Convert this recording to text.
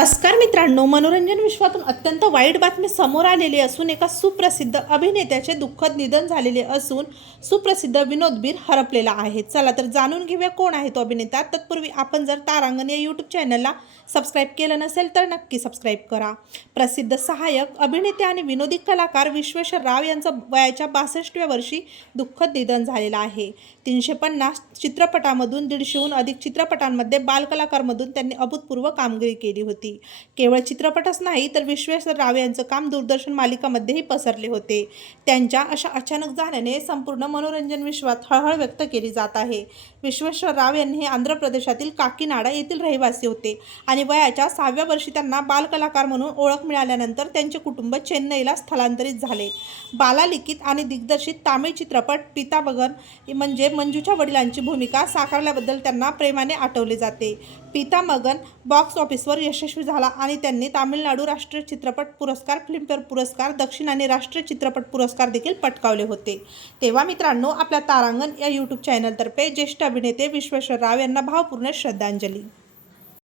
नमस्कार मित्रांनो मनोरंजन विश्वातून अत्यंत वाईट बातमी समोर आलेली असून एका सुप्रसिद्ध अभिनेत्याचे दुःखद निधन झालेले असून सुप्रसिद्ध विनोदबीर हरपलेला आहे. चला तर जाणून घेऊया कोण आहे तो अभिनेता. तत्पूर्वी आपण जर तारांगण या यूट्यूब चॅनलला सबस्क्राईब केलं नसेल तर नक्की सबस्क्राईब करा. प्रसिद्ध सहाय्यक अभिनेते आणि विनोदी कलाकार विश्वेश्वर राव यांचं वयाच्या बासष्टव्या वर्षी दुःखद निधन झालेलं आहे. तीनशे पन्नास चित्रपटामधून दीडशेहून अधिक चित्रपटांमध्ये बालकलाकारमधून त्यांनी अभूतपूर्व कामगिरी केली होती. केवळ चित्रपटच नाही तर विश्वेश्वर राव यांचं काम दूरदर्शन मालिकामध्येही पसरले होते. त्यांच्या अशा अचानक झाल्याने संपूर्ण मनोरंजन विश्वात हळहळ व्यक्त केली जात आहे. विश्वेश्वर राव यांनी हे आंध्र प्रदेशातील काकीनाडा येथील रहिवासी होते आणि वयाच्या सहाव्या वर्षी त्यांना बालकलाकार म्हणून ओळख मिळाल्यानंतर त्यांचे कुटुंब चेन्नईला स्थलांतरित झाले. बालालिखित आणि दिग्दर्शित तामिळ चित्रपट पिता बगन म्हणजे मंजूच्या वडिलांची भूमिका साकारल्याबद्दल त्यांना प्रेमाने आठवले जाते. पिता मगन बॉक्स ऑफिसवर यशस्वी झाला आणि त्यांनी तामिळनाडू राष्ट्रीय चित्रपट पुरस्कार फिल्मफेअर पुरस्कार दक्षिण आणि राष्ट्रीय चित्रपट पुरस्कार देखील पटकावले होते. तेव्हा मित्रांनो आपल्या तारांगण या यूट्यूब चॅनलतर्फे ज्येष्ठ अभिनेते विश्वेश्वर राव यांना भावपूर्ण श्रद्धांजली.